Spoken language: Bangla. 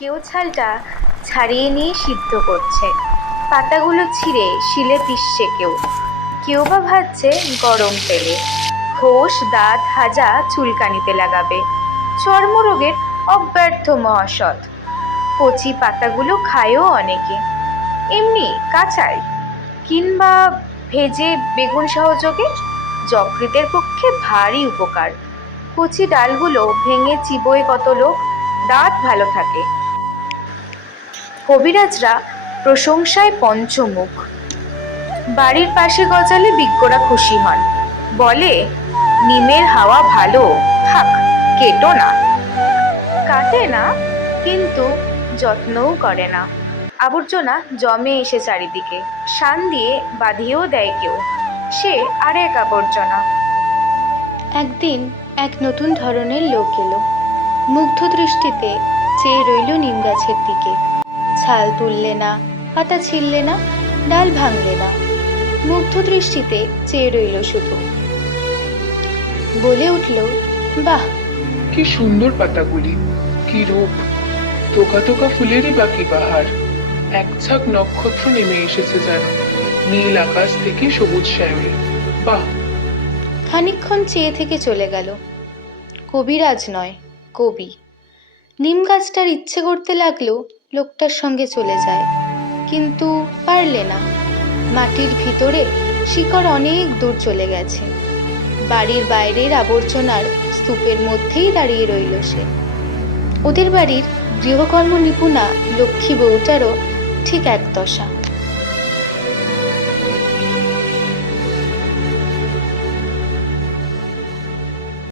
কেউ ছালটা ছাড়িয়ে নিয়ে সিদ্ধ করছে, পাতাগুলো ছিঁড়ে শিলে পিষছে কেউ, কেউ বা ভাজছে গরম তেলে। ঘোষ দাঁত হাজা চুলকানিতে লাগাবে, চর্মরোগের অব্যর্থ মহাসৎ। কচি পাতাগুলো খায়ও অনেকে, এমনি কাঁচাই, কিংবা ভেজে বেগুন সহযোগে। যকৃতের পক্ষে ভারী উপকার। কচি ডালগুলো ভেঙে চিবোয় কত লোক, দাঁত ভালো থাকে। কবিরাজরা প্রশংসায় পঞ্চমুখ। বাড়ির পাশে গজালে বিজ্ঞরা খুশি হন, বলে নিমের হাওয়া ভালো, থাক, কেটো না। কাটে না, কিন্তু যত্নও করে না। আবর্জনা জমে এসে চারিদিকে, শান দিয়ে বাঁধিয়েও দেয় কেউ, সে আর এক আবর্জনা। একদিন এক নতুন ধরনের লোক এলো, মুগ্ধ দৃষ্টিতে চেয়ে রইল নিম গাছের দিকে। ছাল তুললে না, পাতা ছিঁড়লে না, ডাল ভাঙলে না, মুগ্ধ দৃষ্টিতে চেয়ে রইল শুধু। বলে উঠল, বাহ, কি সুন্দর পাতাগুলি, কি রূপ! তোকা তোকা ফুলেরই বাকি বাহার। এক ঝাঁক নক্ষত্র নেমে এসেছে যেন, নীল আকাশ থেকে সবুজ শ্যামে। বাহ! খানিকক্ষণ চেয়ে থেকে চলে গেল। কবিরাজ নয়, কবি। নিম গাছটার ইচ্ছে করতে লাগলো লোকটার সঙ্গে চলে যায়, কিন্তু পারলে না। মাটির ভিতরে শিকড় অনেক দূর চলে গেছে। বাড়ির বাইরের আবর্জনার স্তূপের মধ্যেই দাঁড়িয়ে রইল সে। ওদের বাড়ির গৃহকর্ম নিপুণা লক্ষ্মী বউটারও ঠিক এক দশা।